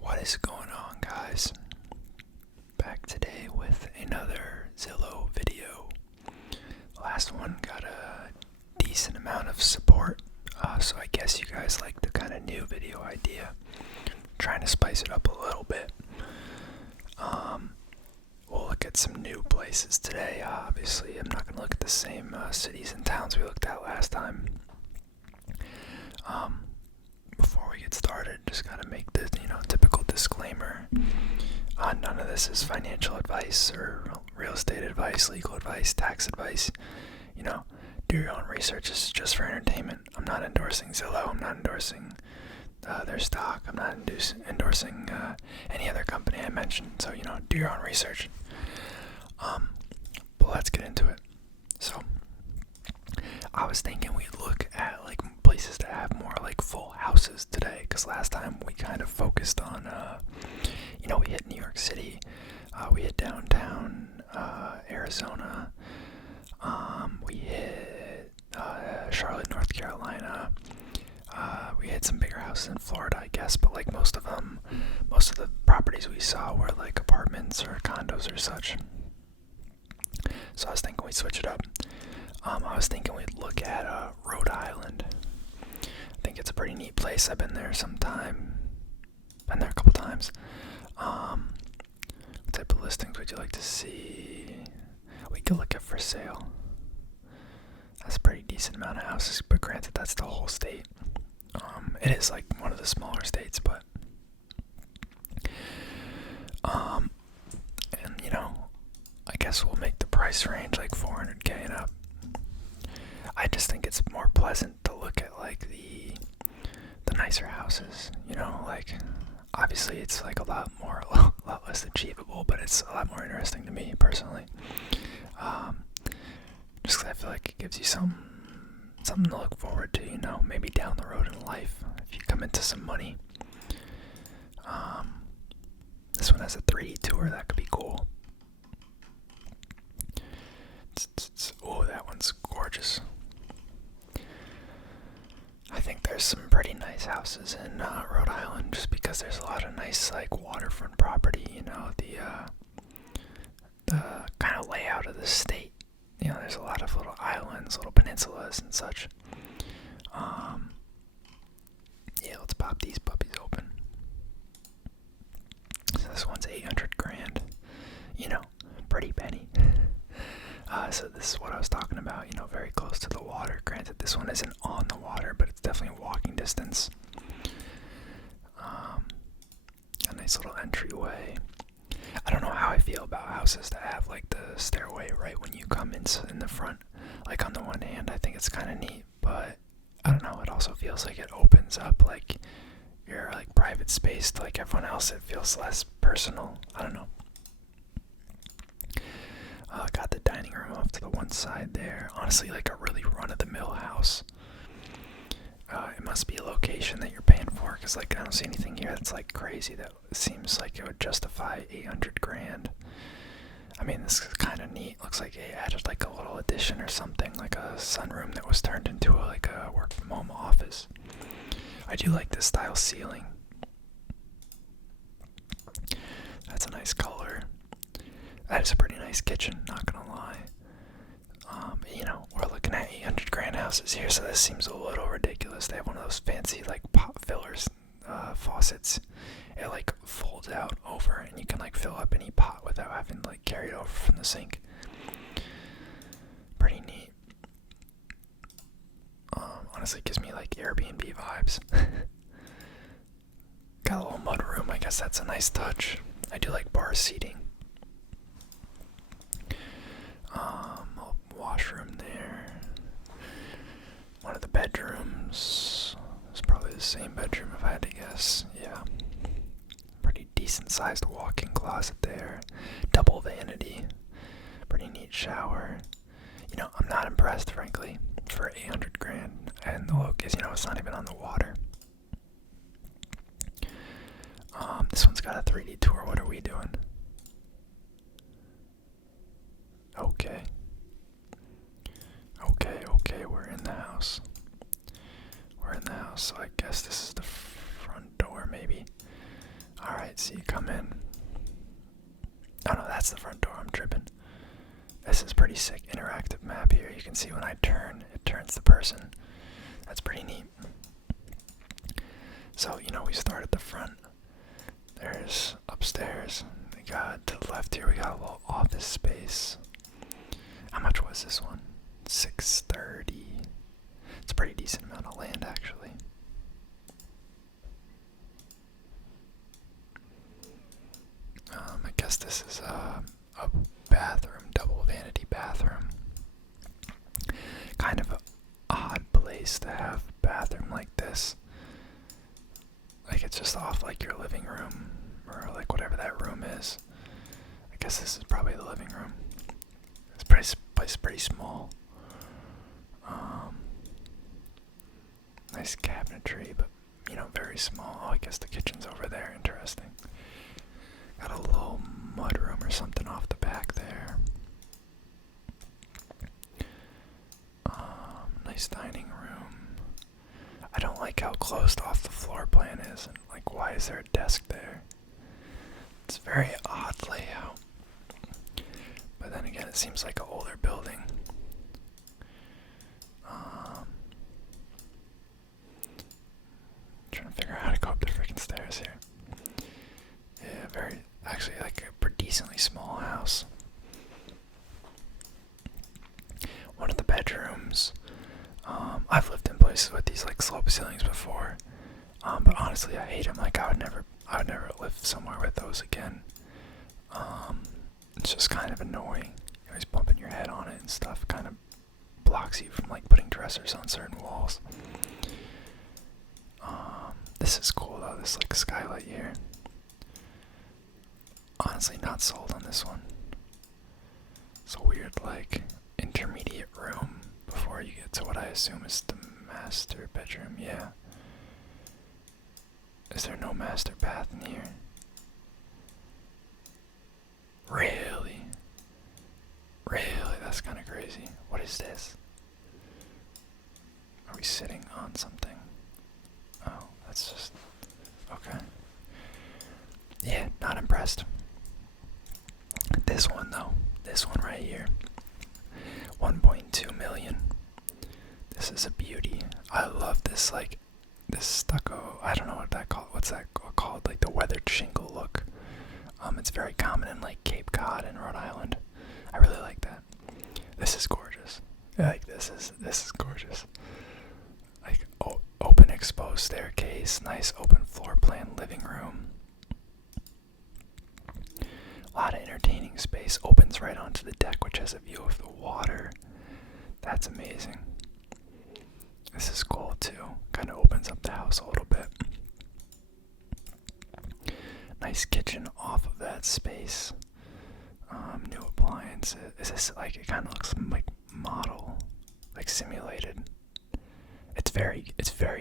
What is going on, guys? Back today with another Zillow video. Last one got a decent amount of support, so I guess you guys like the kind of new video idea. Trying to spice it up a little bit. We'll look at some new places today. Obviously, I'm not going to look at the same cities and towns we looked at last time. Before we get started, just gotta make the typical disclaimer. None of this is financial advice or real estate advice, legal advice, tax advice. Do your own research. This is just for entertainment. I'm not endorsing Zillow. I'm not endorsing their stock. I'm not endorsing any other company I mentioned. So do your own research. But let's get into it. So I was thinking we'd look at places that have more full houses today, because last time we kind of focused on we hit New York City, we hit downtown Arizona, we hit Charlotte, North Carolina, we hit some bigger houses in Florida, I guess, but most of the properties we saw were apartments or condos or such. So I was thinking we'd switch it up. I was thinking we'd look at Rhode Island. I think it's a pretty neat place. I've been there sometime. Been there a couple times. What type of listings would you like to see? We could look at for sale. That's a pretty decent amount of houses, but granted, that's the whole state. It is one of the smaller states, but and I guess we'll make the price range $400K and up. I just think it's more pleasant to look at the nicer houses, obviously it's a lot less achievable, but it's a lot more interesting to me personally. Just 'cause I feel like it gives you something to look forward to, maybe down the road in life if you come into some money. This one has a 3D tour. That could be cool. Oh, that one's gorgeous. I think there's some pretty nice houses in Rhode Island, just because there's a lot of nice waterfront property. The kind of layout of the state. There's a lot of little islands, little peninsulas and such. Yeah, let's pop these puppies open. So this one's $800,000. Pretty penny. So this is what I was talking about, very close to the water. Granted, this one isn't on the water, but it's definitely walking distance. A nice little entryway. I don't know how I feel about houses that have the stairway right when you come in the front. On the one hand, I think it's kind of neat, but I don't know, it also feels like it opens up your private space to everyone else. It feels less personal. I don't know. Got the dining room off to the one side there. Honestly, a really run-of-the-mill house. It must be a location that you're paying for, because I don't see anything here that's crazy that seems like it would justify $800,000. I mean, this is kind of neat. Looks like they added a little addition or something, a sunroom that was turned into a work-from-home office. I do like this style ceiling. That's a nice color. That is a pretty nice kitchen, not gonna lie. We're looking at $800,000 houses here, so this seems a little ridiculous. They have one of those fancy pot fillers, faucets. It folds out over, and you can fill up any pot without having to carry it over from the sink. Pretty neat. Honestly, gives me Airbnb vibes. Got a little mud room. I guess that's a nice touch. I do like bar seating. Washroom there. One of the bedrooms. It's probably the same bedroom if I had to guess. Yeah. Pretty decent sized walk-in closet there. Double vanity. Pretty neat shower. I'm not impressed, frankly, for $800,000. And the look is, it's not even on the water. This one's got a 3D tour. What are we doing? Okay, we're in the house. So I guess this is the front door, maybe. Alright, so you come in. Oh no, that's the front door, I'm tripping. This is pretty sick interactive map here. You can see when I turn, it turns the person. That's pretty neat. So, we start at the front. There's upstairs. We got to the left here, we got a little office space. How much was this one? $630. It's a pretty decent amount of land, actually. I guess this is a bathroom, double vanity bathroom. Kind of an odd place to have a bathroom like this. Like it's just off like your living room or like whatever that room is. I guess this is probably the living room. This place pretty small. Nice cabinetry, but very small. Oh, I guess the kitchen's over there. Interesting. Got a little mudroom or something off the back there. Nice dining room. I don't like how closed off the floor plan is. And like, why is there a desk there? It's a very odd layout. But then again, it seems like an older building. Trying to figure out how to go up the freaking stairs here. Yeah, actually like a pretty decently small house. One of the bedrooms. I've lived in places with these like slope ceilings before, but honestly I hate them. Like I would never live somewhere with those again. It's just kind of annoying. You're always bumping your head on it and stuff. Kind of blocks you from like putting dressers on certain walls. This is cool though. This like skylight here. Honestly, not sold on this one. It's a weird like intermediate room before you get to what I assume is the master bedroom. Yeah. Is there no master bath in here? Really? Really? That's kind of crazy. What is this? Are we sitting on something? Oh, that's just... okay. Yeah, not impressed. This one though. This one right here. 1.2 million. This is a beauty. I love this, like, this stucco. I don't know what that called. What's that called? Like the weathered shingle look. It's very common in like Cape Cod and Rhode Island. I really like that. This is gorgeous. Like this is gorgeous. Like open exposed staircase, nice open floor plan living room. A lot of entertaining space. Opens right onto the deck, which has a view of the water. That's amazing. This is cool too. Kind of opens up the house a little bit. Nice kitchen off of that space. New appliances. Is this like, it kind of looks like model, like simulated. It's very,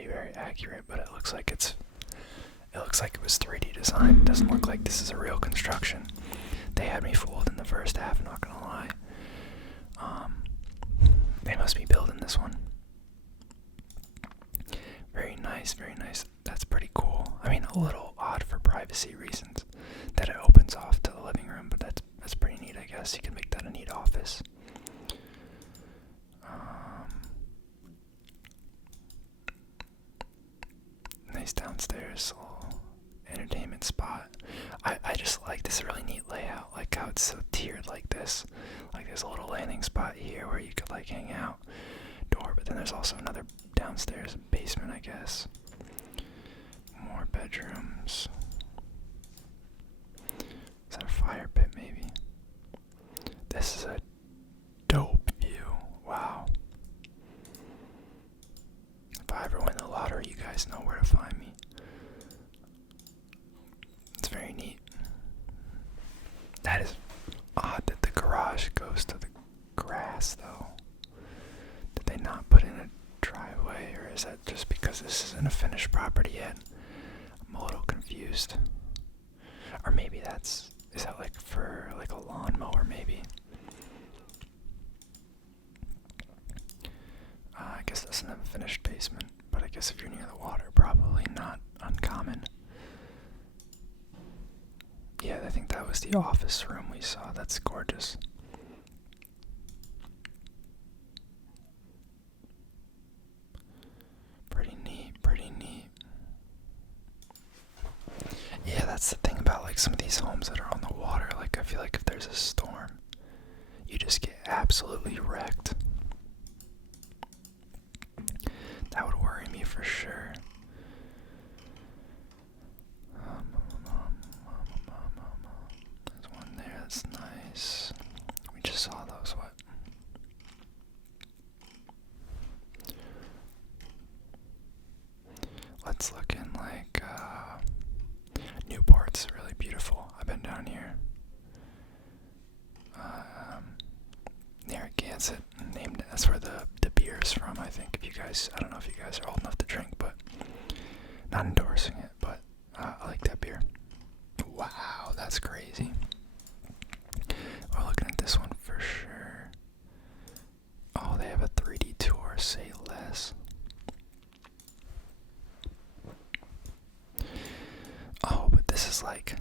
very accurate, but it looks like it was 3D design. It doesn't look like this is a real construction. They had me fooled in the first half, not gonna lie. They must be building this one. Very nice, very nice. That's pretty cool. I mean, a little odd for privacy reasons that it opens off to the living room, but that's pretty neat, I guess. You can make that a neat office. Nice downstairs little entertainment spot. I just like this really neat layout, like how it's so tiered like this. Like there's a little landing spot here where you could like hang out, door, but then there's also another downstairs basement, I guess. More bedrooms. Is that a fire pit maybe? This is a dope view. Wow. If I ever win the lottery, you guys know where to find me. It's very neat. That is odd that the garage goes to the grass though. Did they not put in a driveway, or is that just because this isn't a finished property yet? I'm a little confused. Or maybe is that like for like a lawnmower maybe? I guess it doesn't have a finished basement, but I guess if you're near the water, probably not uncommon. was the office room we saw. That's gorgeous. Pretty neat, pretty neat. Yeah, that's the thing about like some of these homes that are on the water. Like I feel like if there's a storm, you just get absolutely wrecked. That would worry me for sure. There's one there, that's nice. We just saw those, what? Let's look in like, Newport's really beautiful. I've been down here. Narragansett, named, that's where the beer's from, I think. If you guys, I don't know if you guys are old enough to drink, but not endorsing it, but I like that beer. Wow, that's crazy. We're looking at this one for sure. Oh, they have a 3D tour, say less. Oh, but this is like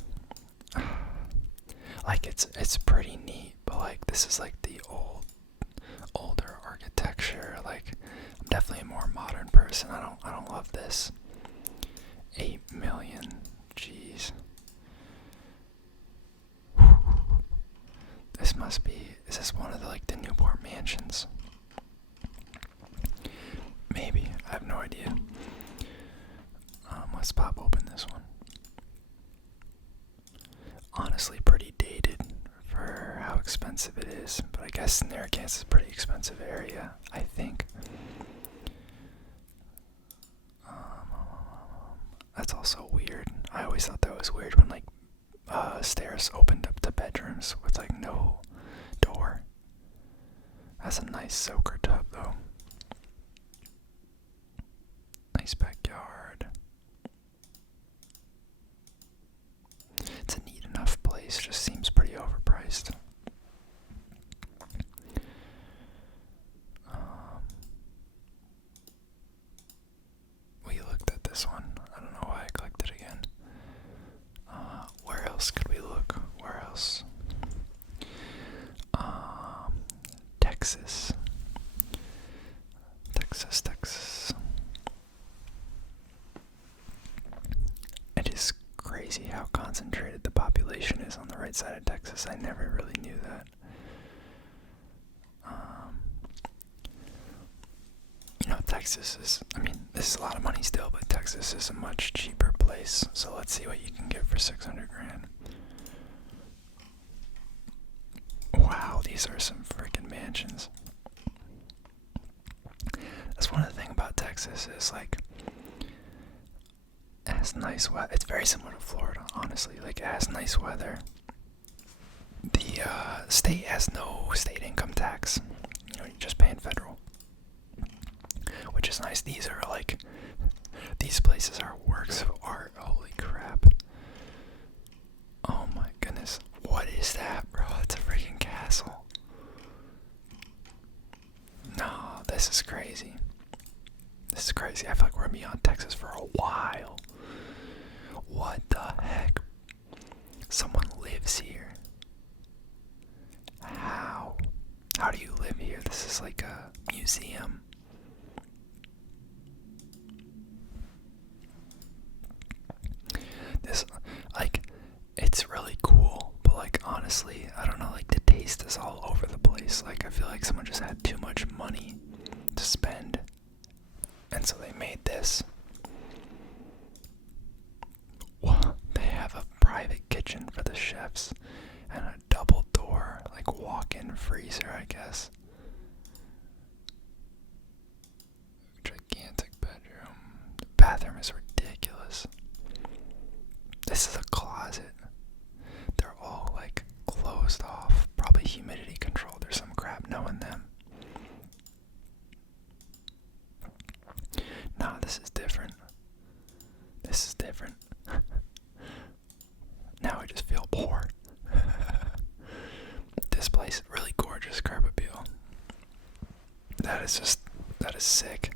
it's pretty neat, but like this is like the older architecture. Like I'm definitely a more modern person. I don't love this. 8 million, jeez. This must be, is this one of the like the Newport mansions? Maybe, I have no idea. Let's pop open this one. Honestly, pretty dated for how expensive it is, but I guess Narragansett is a pretty expensive area, I think. That's also weird. I always thought that was weird when like stairs opened up to bedrooms with like no door. That's a nice soaker tub though. Nice backyard. It's a neat enough place, just seems pretty overpriced. We looked at this one. I don't know why I clicked it again. Where else could we look? Where else? Texas. Texas. It is crazy how concentrated the population is on the right side of Texas. I never really knew that. Texas is, I mean, this is a lot of money still, but Texas is a much cheaper place. So let's see what you can get for 600 grand. Wow, these are some freaking mansions. That's one of the things about Texas is like, it has nice weather. It's very similar to Florida, honestly. Like, it has nice weather. The state has no state income tax. You're just paying federal, which is nice. These are like, these places are works of art. Holy crap. Oh my goodness. What is that, bro? It's a freaking castle. No, this is crazy. This is crazy. I feel like we're gonna be on Texas for a while. What the heck? Someone lives here. How? How do you live here? This is like a museum. This, like, it's really cool, but like, honestly, I don't know, like, the taste is all over the place. Like, I feel like someone just had too much money to spend, and so they made this. They have a private kitchen for the chefs, and a double door, like, walk-in freezer, I guess. Gigantic bedroom. The bathroom is ridiculous. This is a closet. They're all like closed off, probably humidity controlled or some crap, knowing them. Nah, this is different. This is different. Now I just feel poor. This place, really gorgeous curb appeal. That is sick.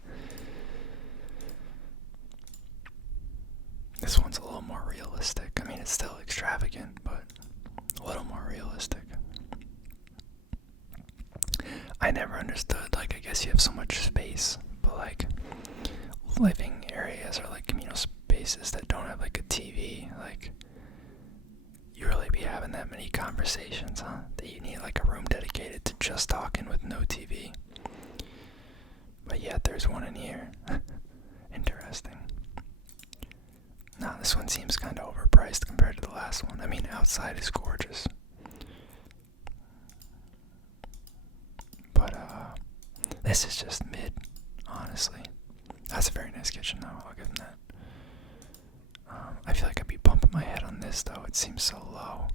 This one's a little more realistic. I mean, it's still extravagant, but I never understood, like, I guess you have so much space, but like living areas or like communal spaces that don't have like a TV, like you really be having that many conversations, huh? That you need like a room dedicated to just talking with no TV. But yet there's one in here. Interesting. Nah, this one seems kind of overpriced compared to the last one. I mean, outside is gorgeous. But, this is just mid, honestly. That's a very nice kitchen, though. I'll give them that. I feel like I'd be bumping my head on this, though. It seems so low.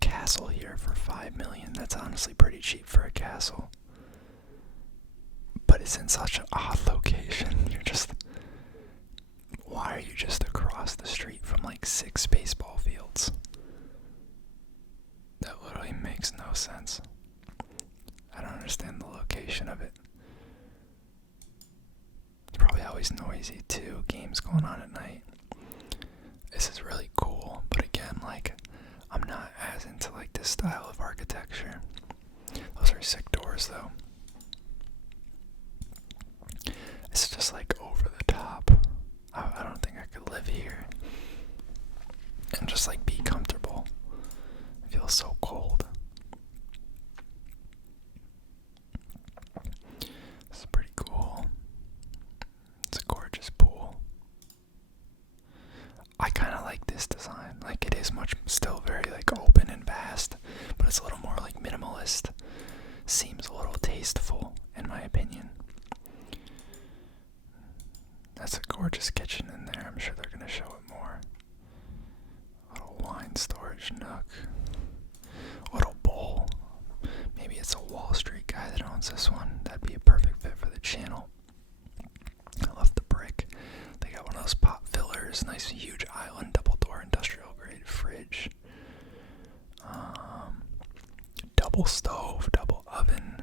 Castle here for $5 million. That's honestly pretty cheap for a castle. But it's in such an odd location. Why are you just across the street from like 6 baseball fields? That literally makes no sense. I don't understand the location of it. It's probably always noisy too. Games going on at night. This is really cool, but again, like, I'm not as into like this style of architecture. Those are sick doors though. It's just like over the top. I don't think I could live here and just like be comfortable. I feel so cold. This is pretty cool. It's a gorgeous pool. I kind of like this design. Like, it is still very like open and vast, but it's a little more like minimalist. Seems a little tasteful in my opinion. That's a gorgeous kitchen in there. I'm sure they're going to show it more. Little wine storage nook. Little bowl. Maybe it's a Wall Street guy that owns this one. That'd be a perfect fit for the channel. I love the brick. They got one of those pot fillers. Nice huge island, double door, industrial grade fridge. Double stove, double oven.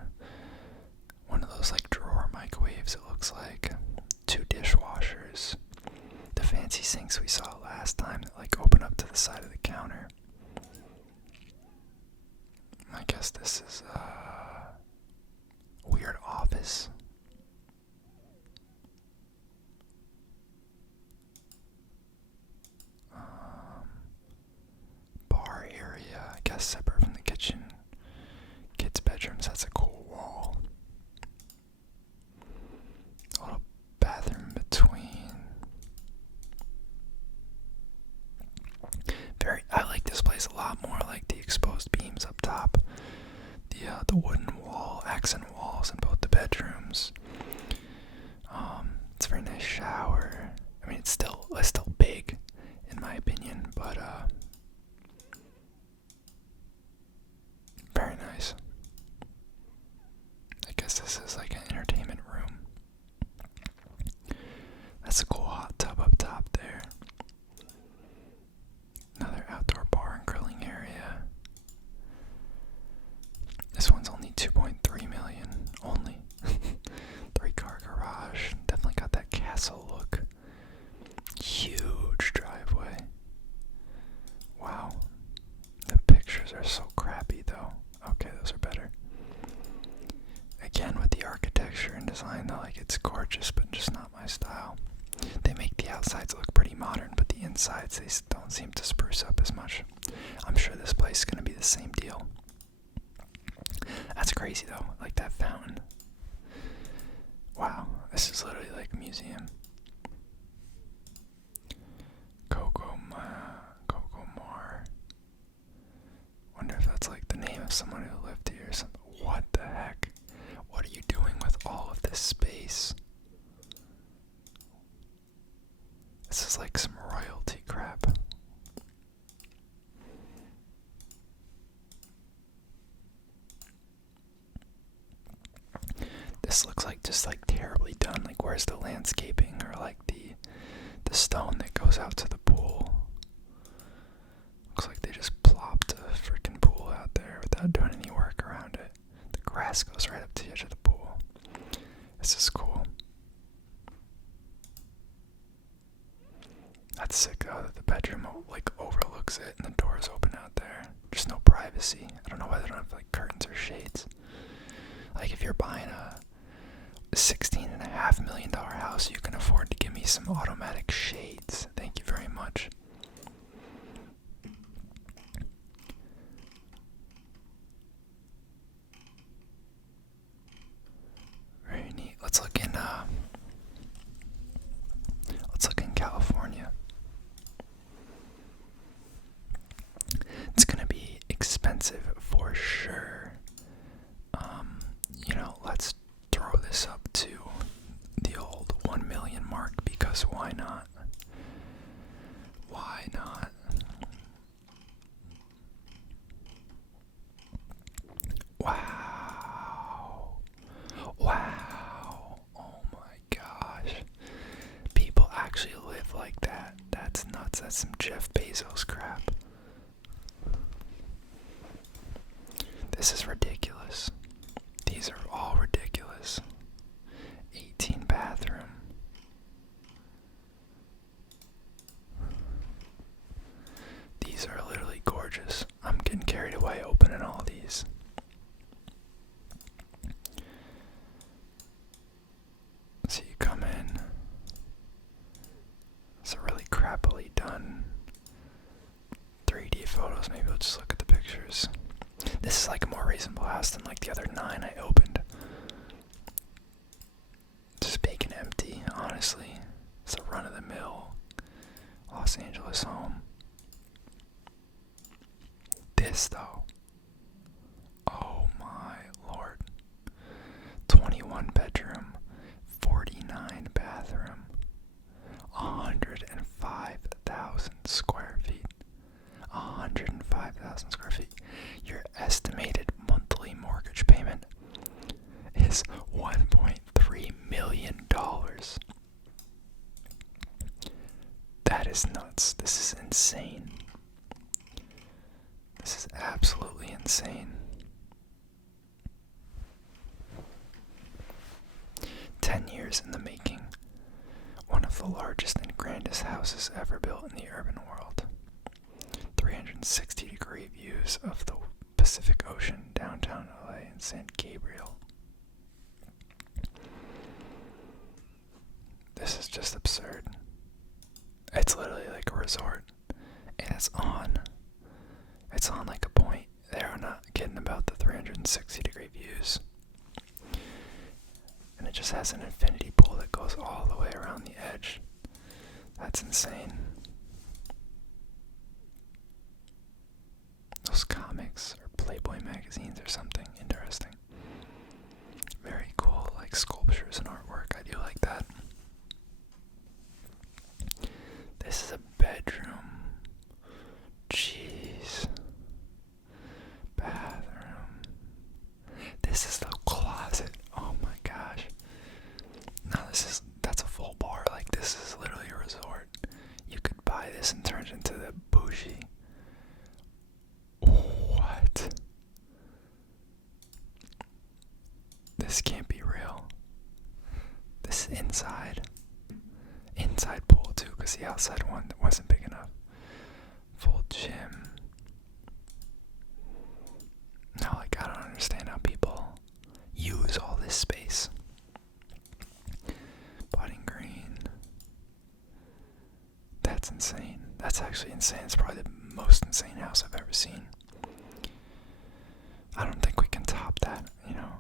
One of those like drawer microwaves, it looks like. 2 dishwashers. The fancy sinks we saw last time that like open up to the side of the counter. I guess this is a weird office. Bar area, I guess separate from the kitchen. Kids' bedrooms, that's a cool wall. A little bathroom between. I like this place a lot more. Like the exposed beams up top, the wooden wall, accent walls in both the bedrooms. It's a very nice shower. I mean, it's still big, in my opinion, but very nice. I guess this is like an entertainment room. That's a cool hot tub up top there. Another outdoor bar and grilling area. This one's only $2.3 million. Only. 3-car garage. Definitely got that castle look. Huge driveway. Wow. The pictures are so crappy though. Okay, those are better. Again, with the architecture and design though, like, it's gorgeous, but just not my style. They make the outsides look pretty modern, but the insides, they don't seem to spruce up as much. I'm sure this place is going to be the same deal. That's crazy though, like that fountain. Wow, this is literally like a museum. Coco Mar. Wonder if that's like the name of someone who lived here or something. What the heck? What are you doing with all of this space? This is like some royalty crap. This looks like just like terribly done. Like, where's the landscaping or like the stone that goes out to the pool? Looks like they just plopped a freaking pool out there without doing any work around it. The grass goes right up to the edge of the pool. This is cool. That's That's sick though, that the bedroom like overlooks it and the door is open out there. Just no privacy. I don't know why they don't have like curtains or shades. Like if you're buying a $16.5 million house, you can afford to give me some automatic shades. Thank you very much. Very neat. Let's look in California. It's gonna be expensive for sure. Let's throw this up to the old 1 million mark because why not? Why not? Wow. Wow. Oh my gosh. People actually live like that. That's nuts. That's some Jeff Bezos crap. This is ridiculous. These are all ridiculous. 18 bathroom. These are literally gorgeous. I'm getting carried away opening all these. So you come in. It's a really crappily done 3D photos. Maybe we'll just look at the pictures. This is like a more reasonable house than like the other 9 I opened. Just big and empty, honestly. It's a run-of-the-mill Los Angeles home. This though, oh my lord. 21 bedroom, 49 bathroom, 105,000 square feet. 105,000 square feet. Your estimated monthly mortgage payment is $1.3 million. That is nuts. This is insane. This is absolutely insane. 10 years in the making. One of the largest and grandest houses ever built in the urban world. 360-degree views of the Pacific Ocean, downtown LA, and San Gabriel. This is just absurd. It's literally like a resort. And it's on like a point. They're not kidding about the 360-degree views. And it just has an infinity pool that goes all the way around the edge. That's insane. Those comics or Playboy magazines or something interesting. Very cool, like sculptures and artwork. I do like that. This is a bedroom. Jeez. Bathroom. This is the closet. Oh my gosh. No, that's a full bar. Like, this is literally a resort. You could buy this and turn it into the bougie. What? This can't be real. This is inside. Inside pool too, because the outside one wasn't big enough. Full gym. No, like, I don't understand how people use all this space. Potting green. That's insane. That's actually insane. It's probably the most insane house I've ever seen. I don't think we can top that, you know.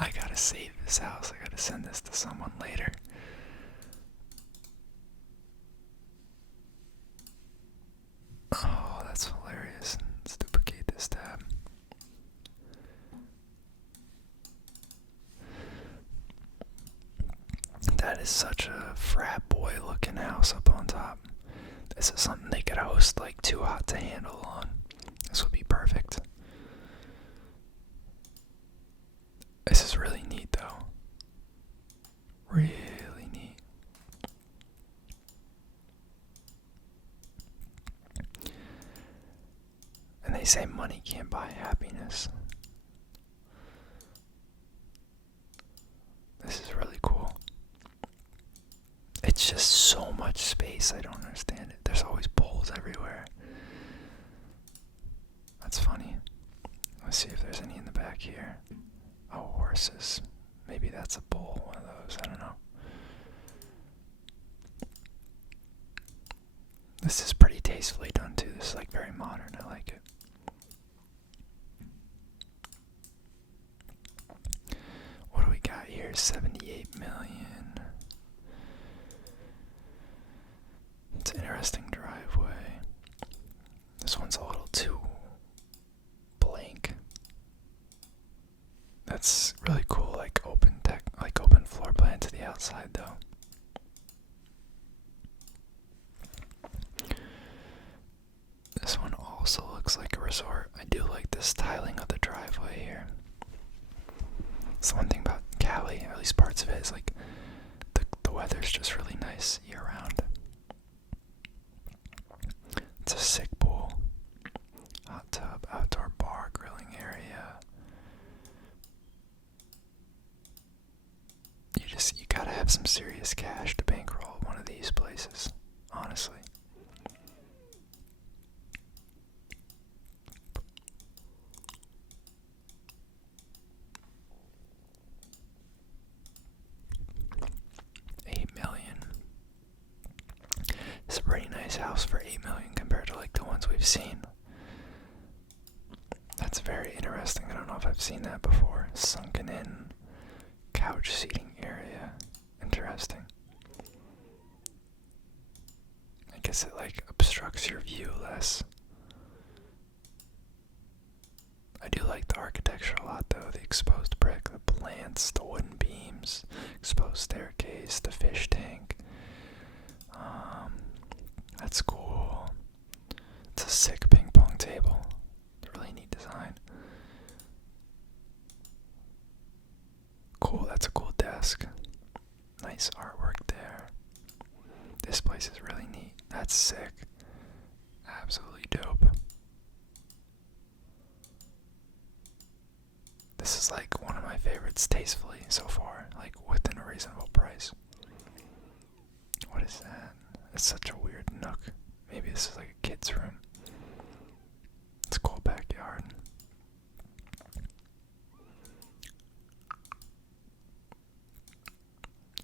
I gotta save this house. I gotta send this to someone later. Oh, that's hilarious. Let's duplicate this tab. That is such a frat boy looking house up on top. This is something they could host like Too Hot to Handle on. This would be perfect. This is really neat though. Really neat. And they say money can't buy happiness. This is really cool. It's just so much space, I don't understand it. There's always poles everywhere. That's funny. Let's see if there's any in the back here. Oh, horses. Maybe that's a pole, one of those, I don't know. This is pretty tastefully done too. This is like very modern, I like it. What do we got here? 78 million. It's an interesting driveway. This one's a little too blank. That's really cool, like open floor plan to the outside though. This one also looks like a resort. I do like this styling of the driveway here. It's the one thing about Cali, at least parts of it, is like the weather's just really nice year round. It's a sick pool. Hot tub, outdoor bar, grilling area. You gotta have some serious cash to bankroll one of these places, honestly. $8 million. It's a pretty nice house for $8 million compared to like the ones we've seen. That's very interesting. I don't know if I've seen that before. Sunken in couch seating area. Interesting. I guess it like obstructs your view less. I do like the architecture a lot though. The exposed brick, the plants, the wooden beams, exposed staircase, the fish tank. That's cool. It's a sick ping pong table. It's a really neat design. Cool, that's a cool desk. Nice artwork there. This place is really neat. That's sick. Absolutely dope. This is like one of my favorites tastefully so far, like within a reasonable price. What is that? It's such a weird nook. Maybe this is like a kid's room. It's a cool backyard.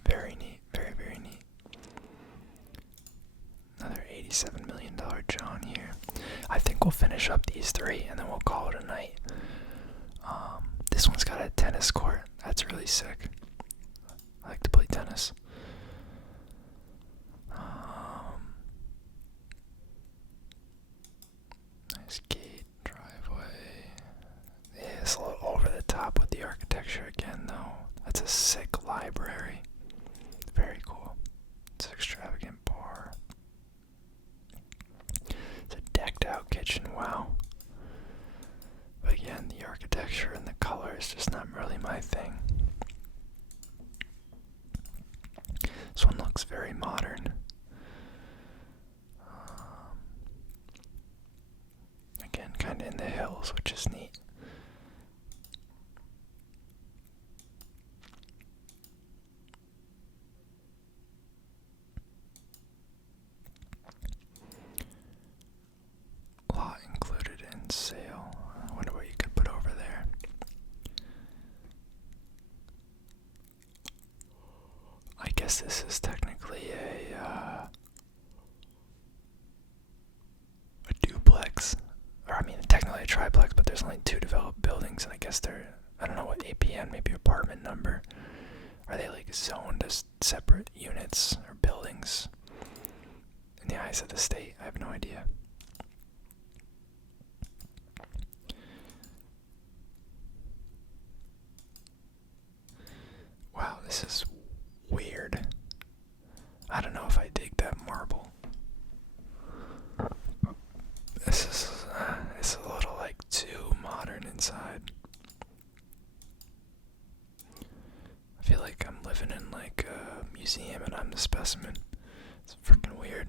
Very neat. Very, very neat. Another $87 million John here. I think we'll finish up these three and then we'll call it a night. This one's got a tennis court. That's really sick. I like to play tennis. Nice gate, driveway. Yeah, it's a little over the top with the architecture again, though. That's a sick library. Very cool. It's an extravagant bar. It's a decked out kitchen, wow. But again, the architecture and the color is just not really my thing. This one looks very modern. Again, kind of in the hills, which is neat. Lot included in sale. I wonder what you could put over there. I guess this is technically a duplex. Or I mean, technically a triplex, but there's only 2 developed buildings, and I guess they're, I don't know what APN, maybe apartment number. Are they like zoned as separate units or buildings in the eyes of the state? I have no idea. Wow, this is weird. I don't know if I dig that marble. This is it's a little like too modern inside. I feel like I'm living in like a museum and I'm the specimen. It's freaking weird.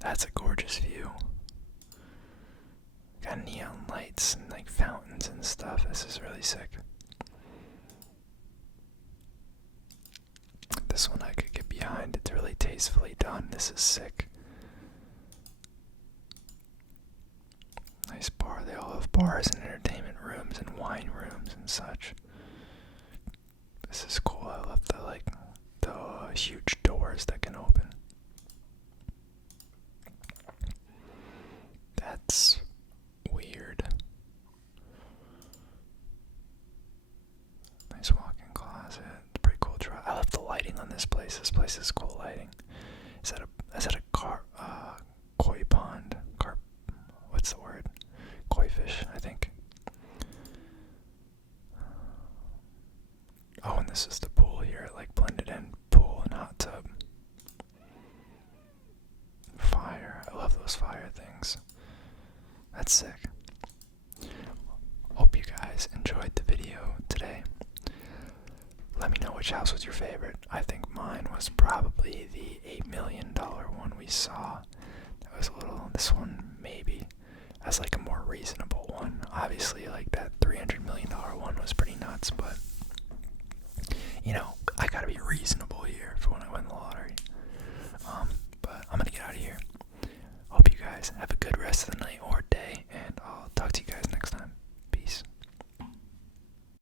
That's a gorgeous view. Got neon lights and like fountains and stuff. This is really really sick. This one I could get behind. It's really tastefully done. This is sick. Nice bar. They all have bars and entertainment rooms and wine rooms and such. This is cool. I love the huge doors that can open. That's weird. Nice walk-in closet. It's pretty cool. I love the lighting on this place. This place is cool lighting. Is that a koi pond? What's the word? Koi fish, I think. Oh, and this is the pool here, like blended in pool and hot tub. Fire. I love those fire things. That's sick. Hope you guys enjoyed the video today. Let me know which house was your favorite. I think mine was probably the $8 million one we saw. That was this one maybe, as like a more reasonable one. Obviously, like that $300 million one was pretty nuts, but you know, I gotta be reasonable here for when I win the lottery.